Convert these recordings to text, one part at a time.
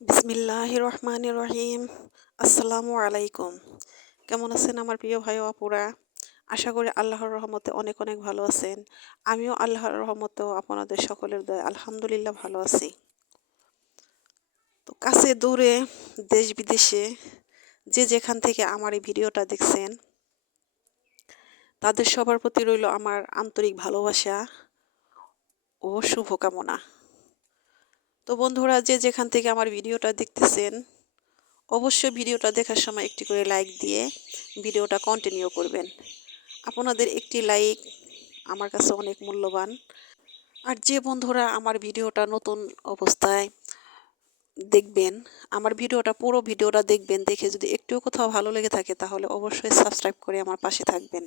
বিসমিল্লাহ রহমান রহিম। আসসালামু আলাইকুম। কেমন আছেন আমার প্রিয় ভাই আপুরা? আশা করি আল্লাহর রহমতে অনেক অনেক ভালো আছেন। আমিও আল্লাহর রহমতেও আপনাদের সকলের দয়, আলহামদুলিল্লাহ ভালো আছি। তো কাছে দূরে দেশ বিদেশে যে যেখান থেকে আমার এই ভিডিওটা দেখছেন, তাদের সবার প্রতি রইল আমার আন্তরিক ভালোবাসা ও শুভকামনা। তো বন্ধুরা যে যেখান থেকে আমার ভিডিওটা দেখতেছেন, অবশ্যই ভিডিওটা দেখার সময় একটি করে লাইক দিয়ে ভিডিওটা কন্টিনিউ করবেন। আপনাদের একটি লাইক আমার কাছে অনেক মূল্যবান। আর যে বন্ধুরা আমার ভিডিওটা নতুন অবস্থায় দেখবেন, আমার ভিডিওটা, পুরো ভিডিওটা দেখবেন, দেখে যদি একটুও কোথাও ভালো লেগে থাকে, তাহলে অবশ্যই সাবস্ক্রাইব করে আমার পাশে থাকবেন।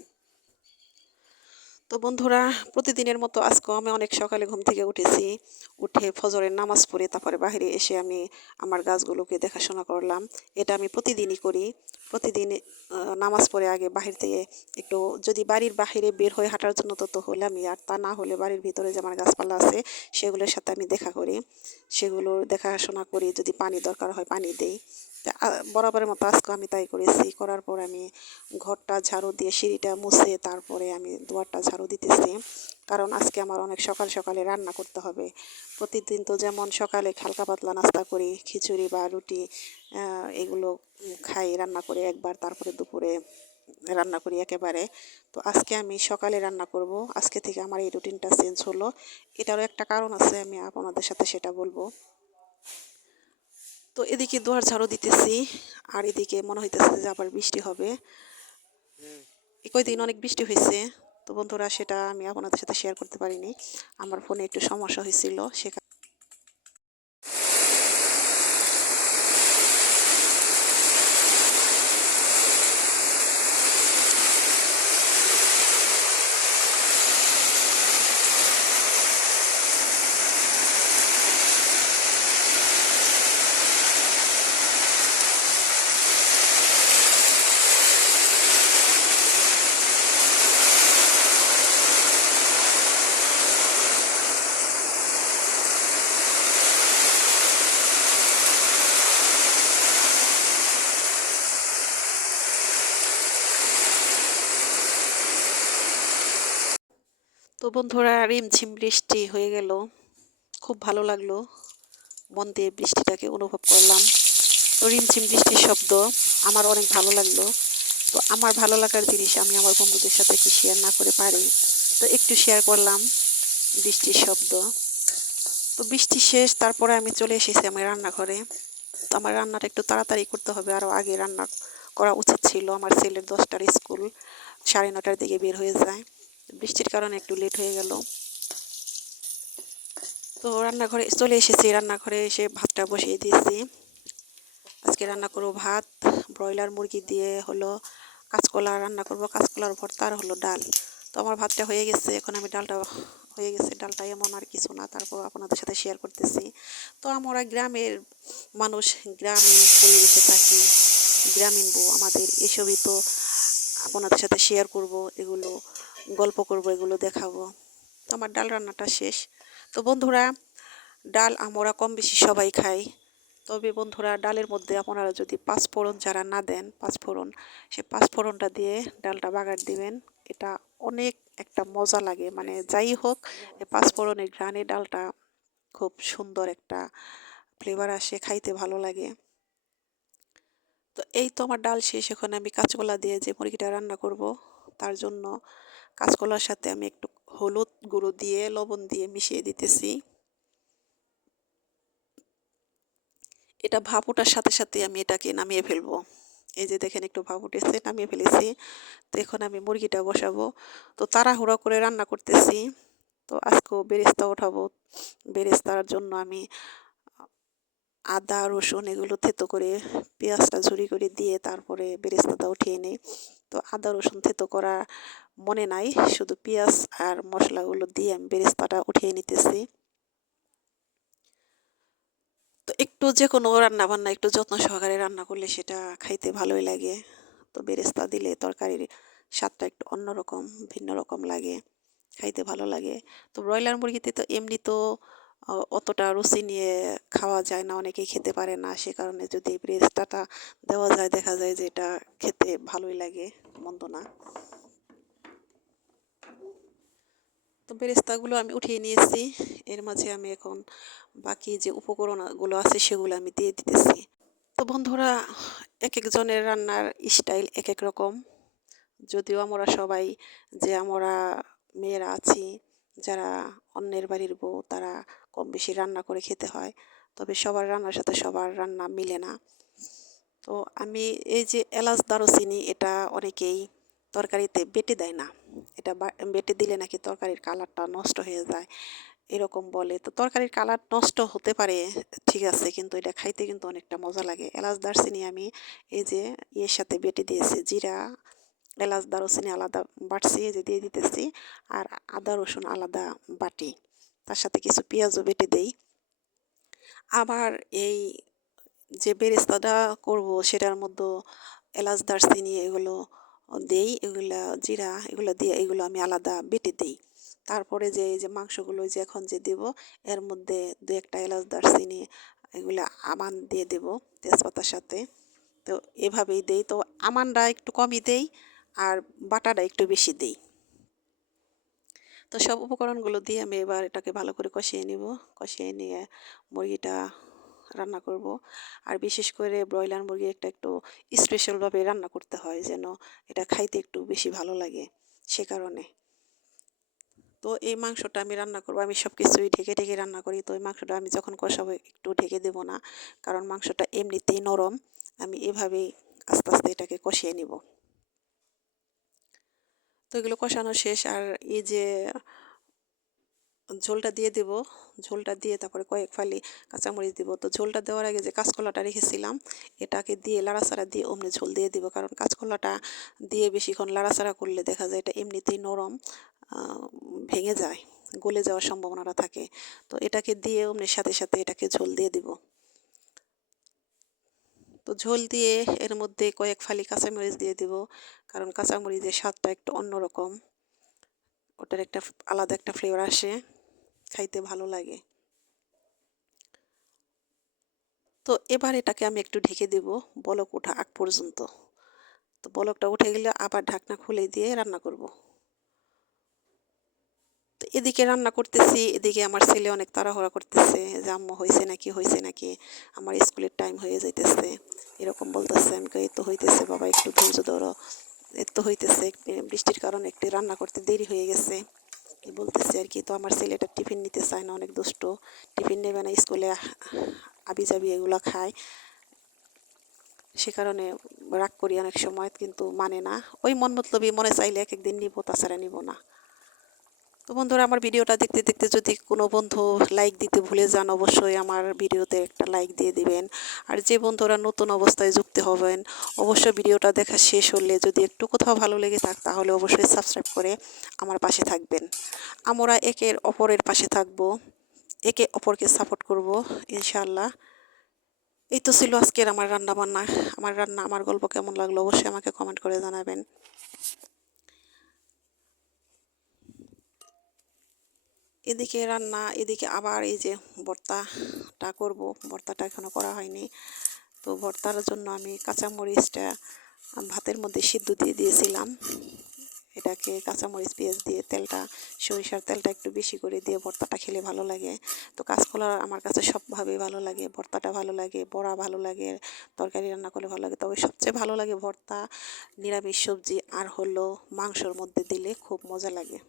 তো বন্ধুরা, প্রতিদিনের মতো আজকেও আমি অনেক সকালে ঘুম থেকে উঠেছি। উঠে ফজরের নামাজ পড়ে তারপরে বাইরে এসে আমি আমার গাছগুলোকে দেখাশোনা করলাম। এটা আমি প্রতিদিনই করি। প্রতিদিন নামাজ পড়ে আগে বাহির থেকে একটু যদি বাড়ির বাহিরে বের হয়ে হাঁটার জন্য তো তো হলে আমি, আর তা না হলে বাড়ির ভিতরে যে আমার গাছপালা আছে, সেগুলোর সাথে আমি দেখা করি। সেগুলোর দেখাশোনা করি, যদি পানি দরকার হয় পানি দেই। বরাবরের মতো আজকে আমি তাই করেছি। করার পর আমি ঘরটা ঝাড়ু দিয়ে সিঁড়িটা মুছে তারপরে আমি দুয়ারটা ঝাড়ু দিতেছি। কারণ আজকে আমার অনেক সকাল সকালে রান্না করতে হবে। প্রতিদিন তো যেমন সকালে হালকা পাতলা নাস্তা করি খিচুড়ি বা রুটি এগুলো খাই রান্না করে একবার তারপরে দুপুরে রান্না করি একেবারে। তো আজকে আমি সকালে রান্না করব। আজকে থেকে আমার এই রুটিনটা চেঞ্জ হলো। এটারও একটা কারণ আছে আমি আপনাদের সাথে সেটা বলব। তো এদিকে দুয়ার ঝাড়ু দিতেছি আর এদিকে মনে হইতেছে যে আবার বৃষ্টি হবে। কয়দিন অনেক বৃষ্টি হয়েছে তো বন্ধুরা, সেটা আমি আপনাদের সাথে শেয়ার করতে পারিনি। আমার ফোনে একটু সমস্যা হয়েছিল সেখানে তো বন্ধুরা রিমঝিম বৃষ্টি হয়ে গেল। খুব ভালো লাগল। মন দিয়ে বৃষ্টিটাকে অনুভব করলাম। তো রিমঝিম বৃষ্টির শব্দ আমার অনেক ভালো লাগল। তো আমার ভালো লাগার জিনিস আমি আমার বন্ধুদের সাথে কি শেয়ার না করে পারি, তো একটু শেয়ার করলাম বৃষ্টির শব্দ। তো বৃষ্টি শেষ, তারপরে আমি চলে এসেছি আমার রান্নাঘরে। তো আমার রান্নাটা একটু তাড়াতাড়ি করতে হবে আরও আগে রান্না করা উচিত ছিল। আমার ছেলের দশটার স্কুল, সাড়ে নটার দিকে বের হয়ে যায়। বৃষ্টির কারণে একটু লেট হয়ে গেল। তো রান্নাঘরে চলে এসেছি, রান্নাঘরে এসে ভাতটা বসিয়ে দিয়েছি। আজকে রান্না করব ভাত, ব্রয়লার মুরগি দিয়ে হলো কাঁচকলা রান্না করব। কাঁচকলার ভর্তা আর হলো ডাল। তো আমার ভাতটা হয়ে গেছে, এখন আমি ডালটা, হয়ে গেছে। ডালটা এমন আর কিছু না, তারপর আপনাদের সাথে শেয়ার করতেছি। তো আমরা গ্রামের মানুষ গ্রামে পরিবেশে থাকি, গ্রামীণ বউ আমাদের এসবই তো আপনাদের সাথে শেয়ার করব, এগুলো গল্প করব, এগুলো দেখাবো। তো আমার ডাল রান্নাটা শেষ। তো বন্ধুরা, ডাল আমরা কম বেশি সবাই খাই। তবে বন্ধুরা, ডালের মধ্যে আপনারা যদি পাঁচফোড়ন যারা না দেন পাঁচফোড়ন সে পাঁচফোড়নটা দিয়ে ডালটা বাগার দিবেন। এটা অনেক একটা মজা লাগে। মানে যাই হোক পাঁচফোড়নের গ্রানে ডালটা খুব সুন্দর একটা ফ্লেভার আসে, খাইতে ভালো লাগে। তো এই তো আমার ডাল শেষ। এখন আমি কাঁচকলা দিয়ে যে মুরগিটা রান্না করব তার জন্য কাঁচকলার সাথে আমি একটু হলুদ গুঁড়ো দিয়ে, লবণ দিয়ে মিশিয়ে দিতেছি। এটা ভাপ ওঠার সাথে সাথে আমি এটাকে নামিয়ে ফেলব। এই যে দেখেন একটু ভাপ উঠেছে, নামিয়ে ফেলেছি। তো এখন আমি মুরগিটা বসাবো। তো তাড়াহুড়ো করে রান্না করতেছি। তো আজকেও বেরেস্তা ওঠাবো। বেরেস্তার জন্য আমি আদা, রসুন এগুলো থেতো করে পেঁয়াজটা ঝুরি করে দিয়ে তারপরে বেরেস্তাটা উঠিয়ে নিই। তো আদা, রসুন থেতো করা মনে নাই। শুধু পেঁয়াজ আর মশলাগুলো দিয়ে আমি বেরেস্তাটা উঠিয়ে নিতেছি। তো একটু যে কোনো রান্না বান্না একটু যত্ন সহকারে রান্না করলে সেটা খাইতে ভালোই লাগে। তো বেরেস্তা দিলে তরকারির স্বাদটা একটু অন্যরকম, ভিন্ন রকম লাগে, খাইতে ভালো লাগে। তো ব্রয়লার মুরগিতে তো এমনি তো অতটা রুচি নিয়ে খাওয়া যায় না, অনেকেই খেতে পারে না। সে কারণে যদি বেরেস্তাটা দেওয়া যায়, দেখা যায় যে এটা খেতে ভালোই লাগে, মন্দ না। তো বেরেস্তাগুলো আমি উঠিয়ে নিয়েছি। এর মাঝে আমি এখন বাকি যে উপকরণগুলো আছে, সেগুলো আমি দিয়ে দিতেছি। তো বন্ধুরা এক একজনের রান্নার স্টাইল এক এক রকম। যদিও আমরা সবাই যে আমরা মেয়েরা আছি যারা অন্যের বাড়ির বউ, তারা কম বেশি রান্না করে খেতে হয়। তবে সবার রান্নার সাথে সবার রান্না মিলে না। তো আমি এই যে এলাচ, দারুচিনি, এটা অনেকেই তরকারিতে বেটে দেয় না। এটা বেটে দিলে নাকি তরকারির কালারটা নষ্ট হয়ে যায়, এরকম বলে। তো তরকারির কালার নষ্ট হতে পারে, ঠিক আছে, কিন্তু এটা খাইতে কিন্তু অনেকটা মজা লাগে। এলাচ, দারচিনি আমি এই যে ইয়ের সাথে বেটে দিয়েছি, জিরা এলাচ, দারুচিনি আলাদা বাটছি যে দিয়ে দিতেছি আর আদা, রসুন আলাদা বাটি। তার সাথে কিছু পেঁয়াজও বেটে দেই। আবার এই যে বেরেস্তাটা করব সেটার মধ্যে এলাচ, দারচিনি এগুলো দেই, এগুলা জিরা এগুলো দিয়ে এগুলো আমি আলাদা বেটে দেই। তারপরে যে এই যে মাংসগুলো যে এখন যে দেব, এর মধ্যে দু একটা এলাচ, দারচিনি এগুলা আমান দিয়ে দেব তেজপাতার সাথে। তো এভাবেই দেই। তো আমানটা একটু কমই দেই। আর বাটাটা একটু বেশি দেই। তো সব উপকরণগুলো দিয়ে আমি এবার এটাকে ভালো করে কষিয়ে নিব। কষিয়ে নিয়ে মুরগিটা রান্না করব। আর বিশেষ করে ব্রয়লার মুরগি একটা একটু স্পেশালভাবে রান্না করতে হয় যেন এটা খাইতে একটু বেশি ভালো লাগে সে কারণে। তো এই মাংসটা আমি রান্না করব। আমি সব কিছুই ঢেকে ঢেকে রান্না করি। তো এই মাংসটা আমি যখন কষাবো একটু ঢেকে দেবো না। কারণ মাংসটা এমনিতেই নরম। আমি এভাবেই আস্তে আস্তে এটাকে কষিয়ে নিব। তো এগুলো কষানো শেষ। আর এই যে ঝোলটা দিয়ে দেব, ঝোলটা দিয়ে তারপরে কয়েক ফালি কাঁচামরিচ দিব। তো ঝোলটা দেওয়ার আগে যে কাঁচকলাটা রেখেছিলাম, এটাকে দিয়ে লাড়াচাড়া দিয়ে অমনি ঝোল দিয়ে দিব। কারণ কাঁচকলাটা দিয়ে বেশিক্ষণ লাড়াচাড়া করলে দেখা যায় এটা এমনিতেই নরম ভেঙে যায়, গলে যাওয়ার সম্ভাবনাটা থাকে। তো এটাকে দিয়ে অমনি সাথে সাথে এটাকে ঝোল দিয়ে দিব। তো ঝোল দিয়ে এর মধ্যে কয়েক ফালি কাঁচামরিচ দিয়ে দিব। কারণ কাঁচামরিচের স্বাদটা একটু অন্যরকম। ওটার একটা আলাদা একটা ফ্লেভার আসে। খাইতে ভালো লাগে। তো এবার এটাকে আমি একটু ঢেকে দেব বলক ওঠা আগ পর্যন্ত। তো বলকটা উঠে গেলে আবার ঢাকনা খুলে দিয়ে রান্না করব। এদিকে রান্না করতেছি, এদিকে আমার ছেলে অনেক তাড়াহুড়া করতেছে যে, আম্মু হয়েছে নাকি হয়েছে নাকি? আমার স্কুলের টাইম হয়ে যাইতেছে। এরকম বলতেছে, আমি এই তো হইতেছে বাবা, একটু ধৈর্য ধরো। এর তো হইতেছে বৃষ্টির কারণে একটু রান্না করতে দেরি হয়ে গেছে। বলতেছে আর কি, তো আমার ছেলেটা টিফিন নিতে চায় না, অনেক দুষ্ট। টিফিন নেবে না, স্কুলে আবি যাবি, এগুলো খায়। সে কারণে রাগ করি অনেক সময়, কিন্তু মানে না। ওই মন মতলবই মনে চাইলে এক একদিন নিব, তাছাড়া নিব না। তো বন্ধুরা, আমার ভিডিওটা দেখতে দেখতে যদি কোনো বন্ধু লাইক দিতে ভুলে যান, অবশ্যই আমার ভিডিওতে একটা লাইক দিয়ে দিবেন। আর যে বন্ধুরা নতুন অবস্থায় যুক্ত হবেন, অবশ্যই ভিডিওটা দেখা শেষ হলে যদি একটু কোথাও ভালো লেগে থাক, তাহলে অবশ্যই সাবস্ক্রাইব করে আমার পাশে থাকবেন। আমরা একের অপরের পাশে থাকব, একে অপরকে সাপোর্ট করব, ইনশাআল্লাহ। এই তো ছিল আজকের আমার রান্না বান্না আমার রান্না, আমার গল্প কেমন লাগল, অবশ্যই আমাকে কমেন্ট করে জানাবেন। এদিকে রান্না, এদিকে আবার এই যে ভর্তাটা করব। ভর্তাটা এখনও করা হয়নি। তো ভর্তার জন্য আমি কাঁচামরিচটা ভাতের মধ্যে সিদ্ধ দিয়ে দিয়েছিলাম। এটাকে কাঁচামরিচ, পেঁয়াজ দিয়ে তেলটা, সরিষার তেলটা একটু বেশি করে দিয়ে ভর্তাটা খেলে ভালো লাগে। তো কাঁচকলা আমার কাছে সবভাবেই ভালো লাগে, ভর্তাটা ভালো লাগে, বড়া ভালো লাগে, তরকারি রান্না করলে ভালো লাগে। তবে সবচেয়ে ভালো লাগে ভর্তা, নিরামিষ সবজি আর হলো মাংসর মধ্যে দিলে খুব মজা লাগে।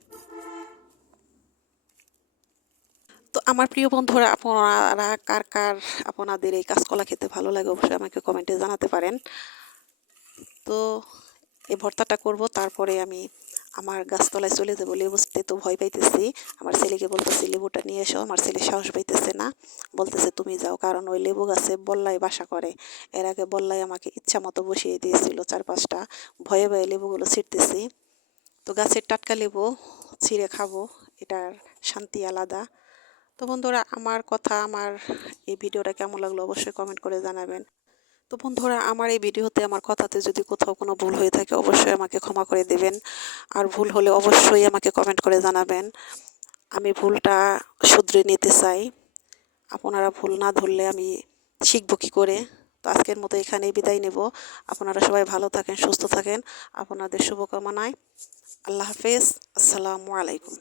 তো আমার প্রিয় বন্ধুরা, আপনারা কার কার আপনাদের এই কাঁচকলা খেতে ভালো লাগে অবশ্যই আমাকে কমেন্টে জানাতে পারেন। তো এই ভর্তাটা করব, তারপরে আমি আমার গাছতলায় চলে যাব। লেবু তো ভয় পাইতেছি। আমার ছেলেকে বলতেছি, লেবুটা নিয়ে এসো। আমার ছেলে সাহস পাইতেছে না। বলতেছে, তুমি যাও। কারণ ওই লেবু গাছে বল্লাই বাসা করে। এর আগে বল্লাই আমাকে ইচ্ছা মতো বসিয়ে দিয়েছিল চার পাঁচটা। ভয়ে ভয়ে লেবুগুলো ছিঁড়তেছি। তো গাছের টাটকা লেবু ছিঁড়ে খাব। এটার শান্তি আলাদা। তো বন্ধুরা, আমার কথা, আমার এই ভিডিওটা কেমন লাগল অবশ্যই কমেন্ট করে জানাবেন। তো বন্ধুরা, আমার এই ভিডিওতে, আমার কথাতে যদি কোথাও কোনো ভুল হয়ে থাকে, অবশ্যই আমাকে ক্ষমা করে দেবেন। আর ভুল হলে অবশ্যই আমাকে কমেন্ট করে জানাবেন। আমি ভুলটা শুধরে নিতে চাই। আপনারা ভুল না ধরলে আমি শিখব কী করে? তো আজকের মতো এখানেই বিদায় নেব। আপনারা সবাই ভালো থাকেন, সুস্থ থাকেন। আপনাদের শুভকামনায় আল্লাহ হাফেজ। আসসালামু আলাইকুম।